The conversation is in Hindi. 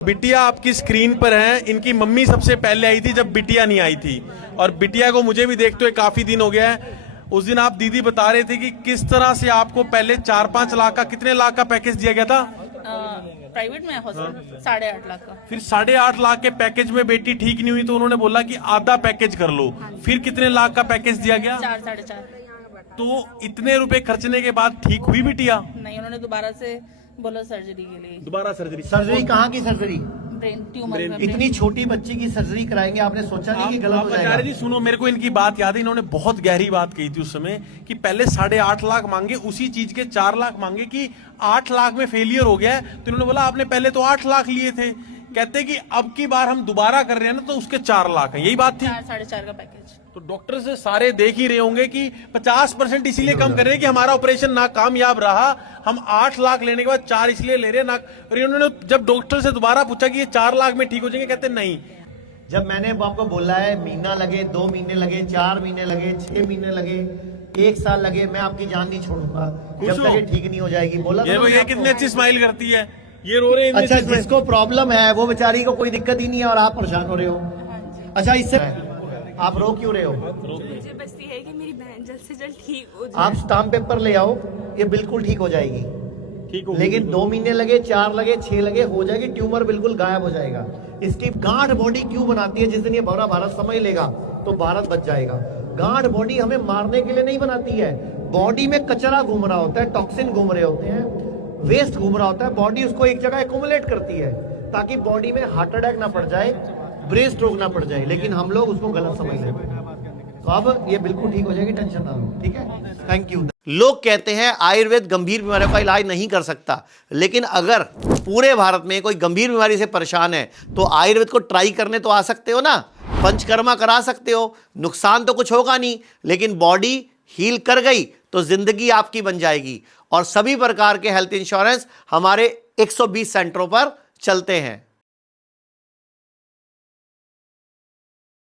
बिटिया आपकी स्क्रीन पर है। इनकी मम्मी सबसे पहले आई थी जब बिटिया नहीं आई थी, और बिटिया को मुझे भी देखते हुए काफी दिन हो गया है। उस दिन आप दीदी बता रहे थे कि किस तरह से आपको पहले 4-5 लाख का, कितने लाख का पैकेज दिया गया था प्राइवेट में हॉस्पिटल 8.5 लाख का। फिर 8.5 लाख के पैकेज में बेटी ठीक नहीं हुई तो उन्होंने बोला कि आधा पैकेज कर लो। फिर कितने लाख का पैकेज दिया गया? 4-4.5। तो इतने रुपए खर्चने के बाद ठीक हुई बिटिया? नहीं, उन्होंने दोबारा से बोला सर्जरी के लिए। दोबारा सर्जरी? सर्जरी कहाँ की सर्जरी? Brain tumour. इतनी छोटी बच्ची की सर्जरी कराएंगे, आपने सोचा नहीं कि गलत हो जाएगा? जी सुनो, मेरे को इनकी बात याद है। इन्होंने बहुत गहरी बात कही थी उस समय कि पहले 8.5 लाख मांगे, उसी चीज के 4 लाख मांगे कि 8 लाख में फेलियर हो गया है। तो इन्होंने बोला आपने पहले तो 8 लाख लिए थे, कहते कि अब की बार हम दोबारा कर रहे हैं ना तो उसके 4 लाख है। यही बात थी। 4-4.5 का पैकेज। तो डॉक्टर से सारे देख ही रहे होंगे कि 50% इसीलिए कम कर रहे हैं कि हमारा ऑपरेशन नाकामयाब रहा, हम 8 लाख लेने के बाद 4 इसलिए ले रहे हैं ना। और इन्होंने जब डॉक्टर से दोबारा पूछा कि ये 4 लाख में ठीक हो जाएंगे, कहते नहीं। जब मैंने आपको बोला है महीना लगे, 2 महीने लगे, 4 महीने लगे, 6 महीने लगे, 1 साल लगे, मैं आपकी जान नहीं छोड़ूंगा जब तक ये ठीक नहीं हो जाएगी। बोला ये कितनी अच्छी स्माइल करती है, ये रो रहे हैं। अच्छा, जिसको प्रॉब्लम है वो बेचारी को कोई दिक्कत ही नहीं है और आप परेशान हो रहे हो। अच्छा, इससे आप रो क्यों रहे हो? मुझे बस ये है कि मेरी बहन जल्द से जल्द ठीक हो जाए। आप स्टाम्प पेपर ले आओ, ये बिल्कुल ठीक हो जाएगी। ठीक हो, लेकिन 2 महीने लगे, 4 लगे, 6 लगे, हो जाएगी। ट्यूमर बिल्कुल गायब हो जाएगा। इसकी गांठ बॉडी क्यों बनाती है? जिस दिन ये भरा भारत समझ लेगा तो भारत बच जाएगा। गांठ बॉडी हमें मारने के लिए नहीं बनाती है। बॉडी में कचरा घूम रहा होता है, टॉक्सिन घूम रहे होते हैं, वेस्ट घूम रहा होता है। बॉडी उसको एक जगह एक्यूमुलेट करती है ताकि बॉडी में हार्ट अटैक ना पड़ जाए, ब्रेन स्ट्रोक ना पड़ जाए। लेकिन हम लोग उसको गलत समझ लेते हैं। तो अब ये बिल्कुल ठीक हो जाएगी, टेंशन ना लो। ठीक है, थैंक यू। लोग कहते हैं आयुर्वेद गंभीर बीमारियों का इलाज नहीं कर सकता, लेकिन अगर पूरे भारत में कोई गंभीर बीमारी से परेशान है तो आयुर्वेद को ट्राई करने तो आ सकते हो ना, पंचकर्मा करा सकते हो, नुकसान तो कुछ होगा नहीं। लेकिन बॉडी हील कर गई तो जिंदगी आपकी बन जाएगी। और सभी प्रकार के हेल्थ इंश्योरेंस हमारे 120 सेंटरों पर चलते हैं।